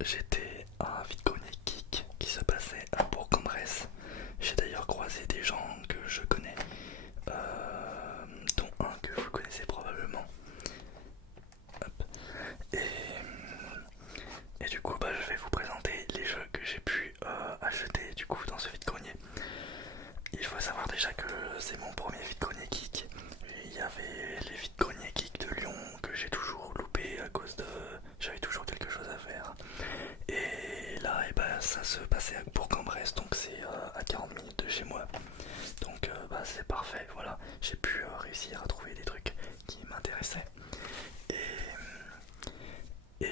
j'étais à un vide-grenier geek qui se passait à Bourg-en-Bresse. J'ai d'ailleurs croisé des gens que je connais, dont un que vous connaissez probablement. Hop. Et du coup, je vais vous présenter les jeux que j'ai pu acheter du coup dans ce vide-grenier. Il faut savoir déjà que c'est mon premier vide-grenier geek. Il y avait les vide-greniers geek de Lyon que j'ai toujours loupé à cause de... J'avais toujours quelque chose à faire. Et là, ça se passait à Bourg-en-Bresse, donc c'est à 40 minutes de chez moi. Donc c'est parfait, voilà. J'ai pu réussir à trouver des trucs qui m'intéressaient. Et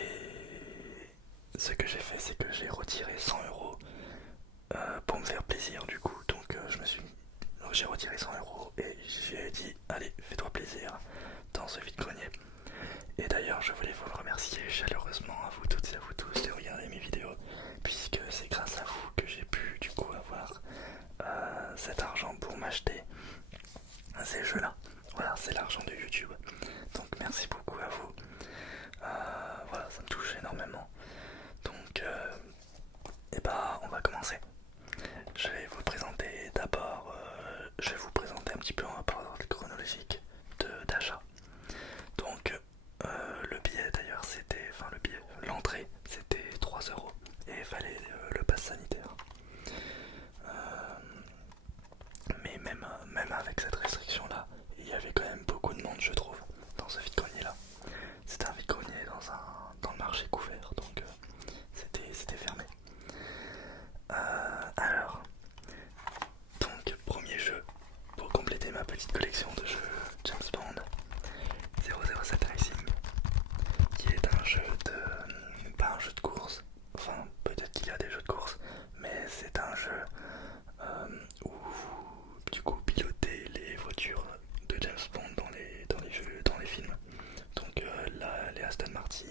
ce que j'ai fait, c'est que j'ai retiré 100 € pour me faire plaisir du coup. Donc j'ai retiré 100 € et j'ai dit allez, fais-toi plaisir dans ce vide-grenier. Et d'ailleurs, je voulais vous remercier chaleureusement à vous toutes et à vous tous de regarder mes vidéos, puisque c'est grâce à vous que j'ai pu du coup avoir cet argent pour m'acheter ces jeux-là. Voilà, c'est l'argent de YouTube. Donc merci beaucoup à vous. Voilà, ça me touche énormément. Donc, on va commencer. Je vais vous présenter d'abord, je vais vous présenter un petit peu en rapport chronologique d'achat. Donc, le billet d'ailleurs, l'entrée c'était 3 € et il fallait le pass sanitaire. Mais même avec cette restriction là, il y avait quand même beaucoup de monde, je trouve, dans ce vide-grenier là. C'était un vide-grenier dans le marché couvert, donc c'était fermé. Alors, donc premier jeu pour compléter ma petite collection de jeux James Bond, 007 Racing, qui est un jeu pas un jeu de course, enfin peut-être qu'il y a des jeux de course, mais c'est un jeu où vous du coup pilotez les voitures de James Bond dans les jeux, dans les films. Donc là, les Aston Martin,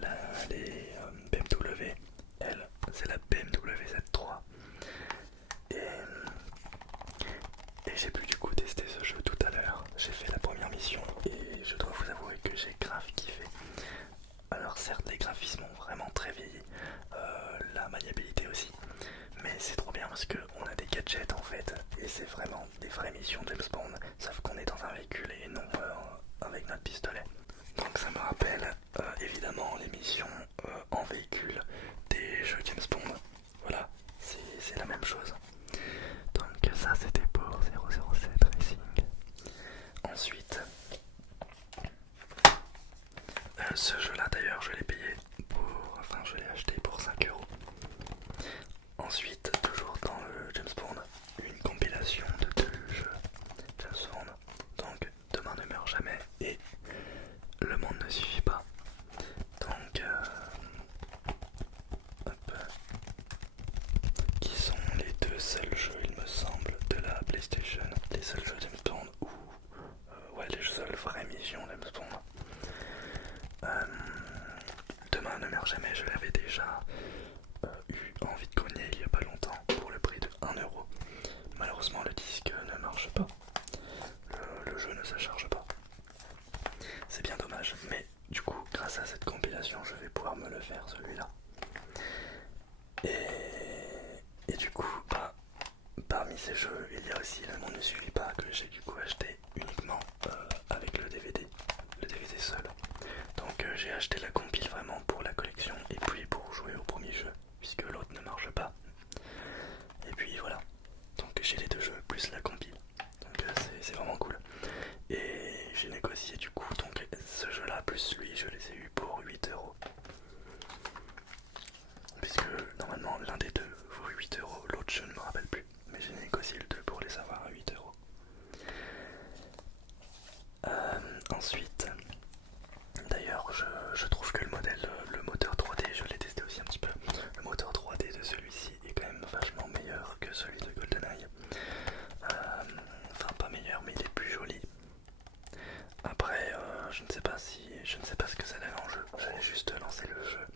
là, les BMW, elle, c'est la BMW Z3. Et j'ai pu du coup tester ce jeu tout à l'heure. J'ai fait la première mission et je dois vous avouer que j'ai grave kiffé. Alors certes, les graphismes ont vraiment très vieilli, la maniabilité aussi, mais c'est trop bien parce qu'on a des gadgets en fait, et c'est vraiment des vraies missions James Bond, sauf qu'on est dans un véhicule et non avec notre pistolet. Donc ça me rappelle évidemment les missions en véhicule des jeux James Bond. Voilà, c'est la même chose. Donc ça c'était pour 007 Racing. Ensuite, ce jeu là d'ailleurs je l'ai payé je l'ai acheté pour 5 €. Ensuite, toujours dans le James Bond, une compilation de 2 jeux James Bond. Donc Demain ne meurt jamais et Le monde ne suffit pas. Donc hop, qui sont les 2 seuls jeux il me semble de la PlayStation, les seuls jeux James Bond ou ouais, les seules vraies missions James Bond. Demain ne meurt jamais, je l'avais déjà eu en vide-grenier il y a pas longtemps pour le prix de 1 €. Malheureusement le disque ne marche pas, le jeu ne se charge pas. C'est bien dommage, mais du coup grâce à cette compilation je vais pouvoir me le faire celui-là. Et du coup parmi ces jeux il y a aussi Le monde ne suffit pas que j'ai du coup acheté uniquement avec le DVD seul. Donc j'ai acheté la compile vraiment pour la collection et puis pour jouer au premier jeu puisque l'autre ne marche pas. Et puis voilà, donc j'ai les 2 jeux plus la compile, donc c'est vraiment cool. Et j'ai négocié du coup donc ce jeu là plus lui je les ai eu pour 8 €. Puisque normalement l'un des deux vaut 8 €, l'autre je ne me rappelle plus, mais j'ai négocié le 2 pour les avoir à 8 €. Ensuite, d'ailleurs je trouve que le moteur 3D, je l'ai testé aussi un petit peu, le moteur 3D de celui-ci est quand même vachement meilleur que celui de GoldenEye. Enfin pas meilleur mais il est plus joli. Après je ne sais pas ce que ça donne en jeu, j'avais juste lancé le jeu,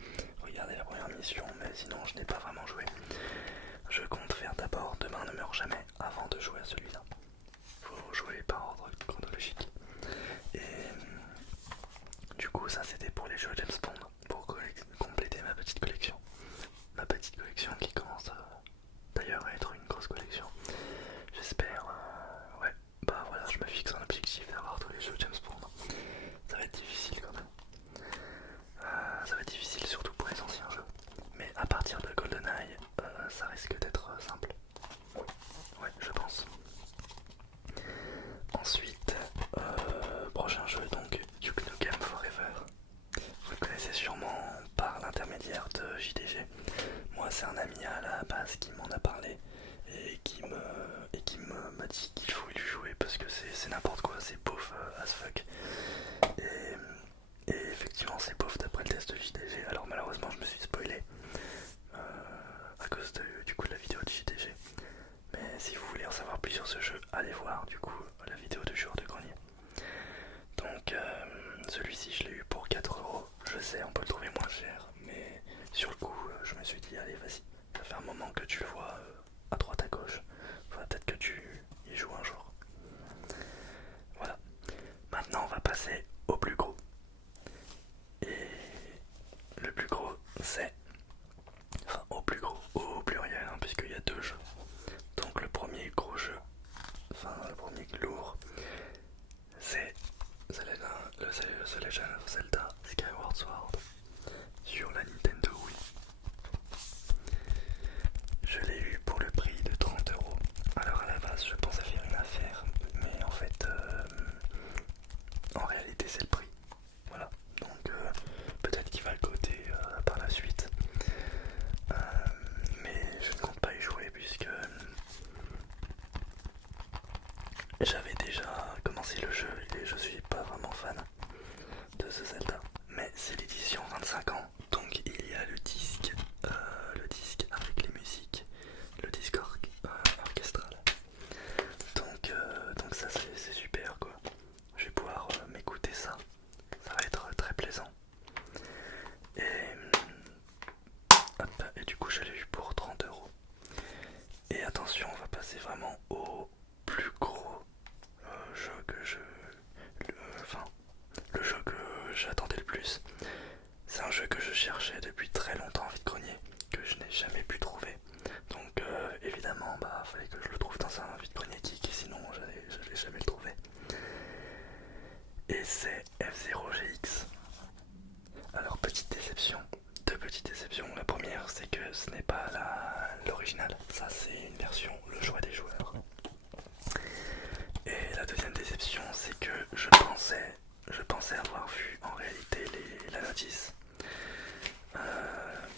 regardé la première mission, mais sinon je n'ai pas vraiment joué. Je compte faire d'abord Demain ne meurt jamais avant de jouer à celui-là. Faut jouer par ordre chronologique. Et du coup ça c'était pour les jeux James Bond, pour compléter ma petite collection. moi c'est un ami à la base qui m'en a parlé et m'a dit qu'il faut lui jouer parce que c'est n'importe quoi, c'est beauf as fuck. Et effectivement c'est beauf d'après le test de JDG. Alors malheureusement je me suis spoilé à cause du coup de la vidéo de JDG. Mais si vous voulez en savoir plus sur ce jeu, allez voir du coup la vidéo de Joueur de Grenier. Donc celui-ci je l'ai eu pour 4€. Je sais on peut le trouver moins cher, mais sur le coup je me suis dit allez vas-y, ça fait un moment que tu le vois à droite à gauche, faudra peut-être que tu y joues un jour. Voilà, maintenant on va passer au plus gros. Et le plus gros c'est, enfin au plus gros, au pluriel hein, puisqu'il y a deux jeux. Donc le premier gros jeu, enfin le premier lourd, c'est The Legend of Zelda Skyward Sword sur la Nintendo Wii. Je l'ai eu pour le prix de 30€. Alors à la base je pensais faire une affaire, mais en fait en réalité c'est le prix. Voilà, donc peut-être qu'il va le coter par la suite. Mais je ne compte pas y jouer puisque j'avais déjà commencé le jeu et je suis pas vraiment fan de ce Zelda. Mais c'est l'édition 25 ans, donc il y a le disque avec les musiques, le disque orchestral. Donc ça c'est super quoi. Je vais pouvoir m'écouter ça. Ça va être très plaisant. Et, et du coup je l'ai eu pour 30€. Et attention, on va passer vraiment au plus gros jeu que le jeu que j'attendais le plus. C'est un jeu que je cherchais depuis très longtemps en vide-grenier, que je n'ai jamais pu trouver. Donc évidemment, fallait que je le trouve dans un vide-grenier geek, sinon j'allais jamais le trouver. Et c'est F-Zero GX. Alors petite déception, deux petites déceptions. La première c'est que ce n'est pas l'original, ça c'est une version le choix des joueurs. Et la deuxième déception c'est que je pensais avoir vu en réalité la notice.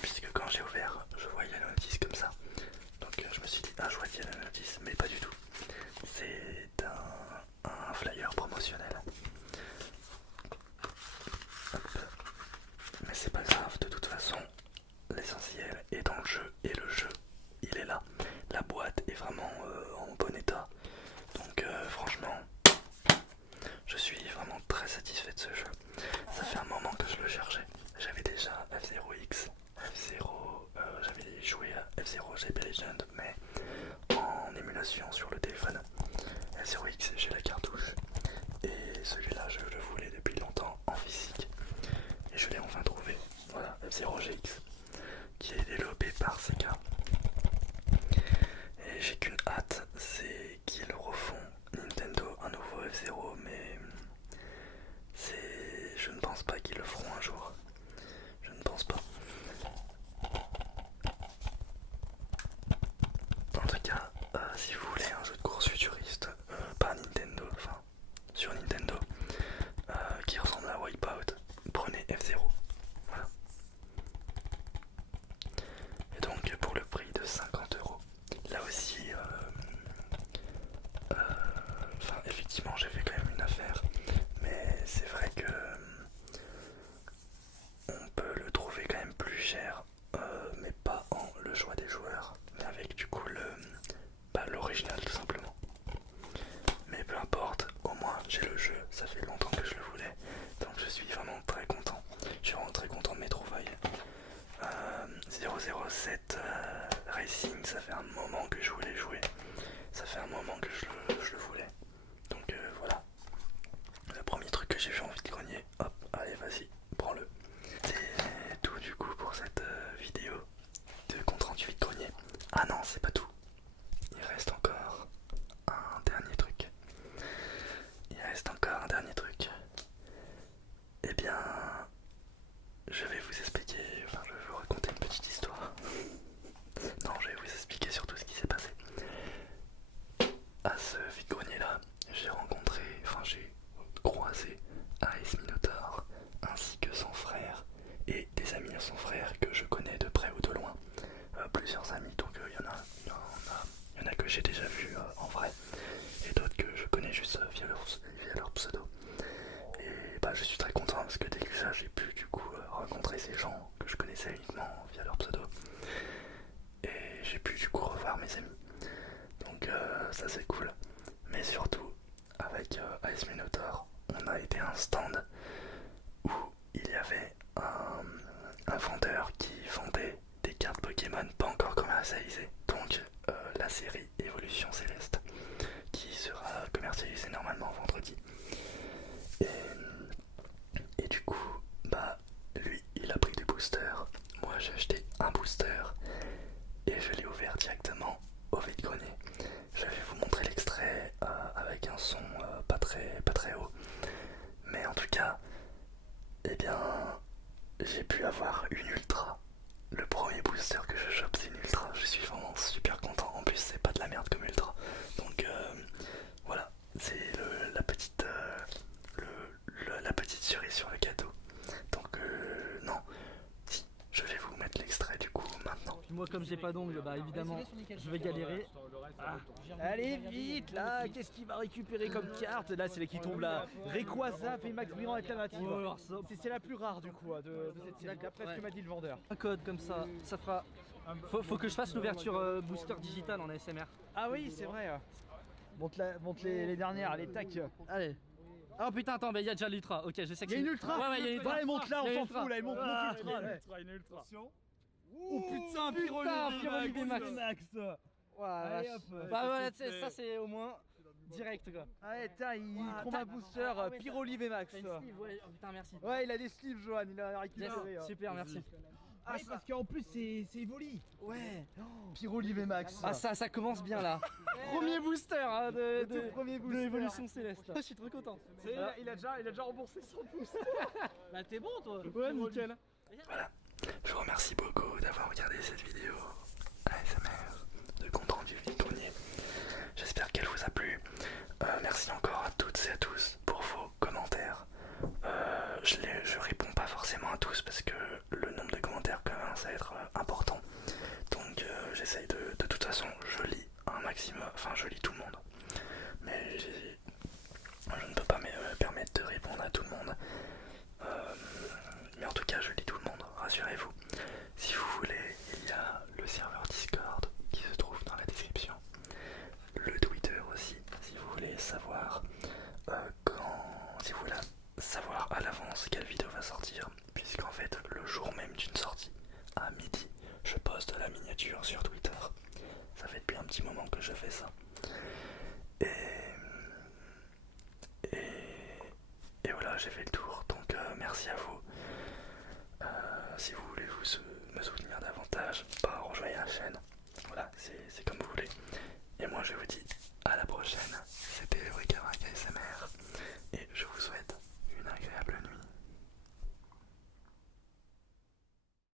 Puisque quand j'ai ouvert je voyais la notice comme ça. Donc je me suis dit ah chouette il y a la notice, mais pas du tout. C'est un flyer promotionnel. Mais c'est pas grave, de toute façon, l'essentiel est dans le jeu, et le jeu, il est là. La boîte est vraiment en bon état. Donc franchement, je suis vraiment très satisfait de ce jeu. Ça fait un moment que je le cherchais. J'avais déjà F-Zero X, j'avais joué à F-Zero GP Legend, mais en émulation sur le téléphone. F-Zero X, j'ai la cartouche. Et celui-là, je le voulais depuis longtemps en physique. Et je l'ai enfin trouvé. Voilà, F-Zero GX, qui est développé par Sega. Et j'ai qu'une hâte, c'est qu'ils refont Nintendo un nouveau F-Zero, mais je ne pense pas qu'ils le feront un jour. Je ne pense pas. En tout cas, si vous voulez un jeu de course futuriste, par Nintendo, enfin sur Nintendo, qui ressemble à Wipeout, prenez F-Zero. Voilà. Et donc pour le prix de 50€, là aussi, effectivement j'ai fait quand même une affaire, mais c'est vrai que on peut le trouver quand même plus cher, mais pas en le choix des joueurs, mais avec du coup l'original tout simplement. Mais peu importe, au moins j'ai le jeu, ça fait longtemps que je le voulais, donc je suis vraiment très content. Je suis vraiment très content de mes trouvailles. 007 Racing, ça fait un moment que je voulais jouer, ça fait un moment que je le voulais. Donc voilà, le premier truc que j'ai fait en vide-grenier, hop, allez vas-y, prends-le. C'est tout du coup pour cette vidéo de compte rendu vide-grenier. Ah non, c'est pas tout, il reste encore un dernier truc. Il reste encore un dernier truc. Eh bien, je vais vous expliquer, je vais vous raconter une petite histoire. Non, je vais vous expliquer surtout ce qui s'est passé. À ce vide-grenier là, j'ai croisé Ice Minotaur ainsi que son frère et des amis à son frère que je connais de près ou de loin. commercialisé donc la série Évolution Céleste qui sera commercialisée normalement vendredi. Et du coup, bah lui il a pris des boosters, moi j'ai acheté un booster et je l'ai ouvert directement au vide-grenier. Je vais vous montrer l'extrait avec un son pas très haut, mais en tout cas, eh bien j'ai pu avoir une ultra. Le premier booster que je chope c'est une ultra, je suis vraiment super content, en plus c'est pas de la merde comme ultra. Donc voilà, c'est la petite cerise sur le gâteau. Donc non, si, je vais vous mettre l'extrait du coup maintenant. Moi comme j'ai pas d'ongles, bah évidemment je vais galérer. Ah. Allez vite là, qu'est-ce qu'il va récupérer comme carte? Là c'est là qui tombe là. Rayquaza, VMAX brillant alternative. C'est la plus rare du coup de cette série, d'après ce que m'a dit le vendeur. Un code comme ça fera... Faut que je fasse l'ouverture booster digital en ASMR. Ah oui c'est vrai. Monte les dernières, les tacs. Allez. Oh putain attends, mais il y a déjà l'ultra, ok je sais que Il y a une ultra. Ouais, il y a une ultra. Ouais, monte là, on s'en fout là, il monte Ah, l'ultra. une ultra. Oh putain, Pyrolive Max. Allez, hop. Bah voilà, ça c'est au moins direct quoi. Allez, tiens, il trouve un booster Pyrolive et Max. Ouais, oh, putain merci. Ouais, il a des sleeves, Johan, il a récupéré. Yes, super, merci. Ah, oui, parce qu'en plus c'est Evoli. Ouais. Pyrolive et Max. Ah ça commence bien là. Premier booster hein, premier booster de Évolution Céleste. Je suis trop content. Il a déjà remboursé son booster. Bah t'es bon toi. Ouais, nickel. Voilà, je vous remercie beaucoup d'avoir regardé cette vidéo ASMR de compte rendu vide-grenier. J'espère qu'elle vous a plu. Merci encore à toutes et à tous pour vos commentaires. Je réponds pas forcément à tous parce que le nombre de commentaires commence à être important. Donc j'essaye de toute façon, je lis un maximum, enfin je lis tout le monde. Mais je ne peux pas me permettre de répondre à tout le monde. Mais en tout cas je lis tout le monde, rassurez-vous. Si vous voulez, il y a le serveur Discord qui se trouve dans la description. Le Twitter aussi, si vous voulez savoir si vous voulez savoir à l'avance quelle vidéo va sortir, puisqu'en fait le jour même d'une sortie, à midi, je poste la miniature sur Twitter. Ça fait depuis un petit moment que je fais ça. Et voilà, j'ai fait le tour, donc merci à vous. Si vous voulez me soutenir davantage, rejoignez la chaîne. Voilà, c'est comme vous voulez. Et moi je vous dis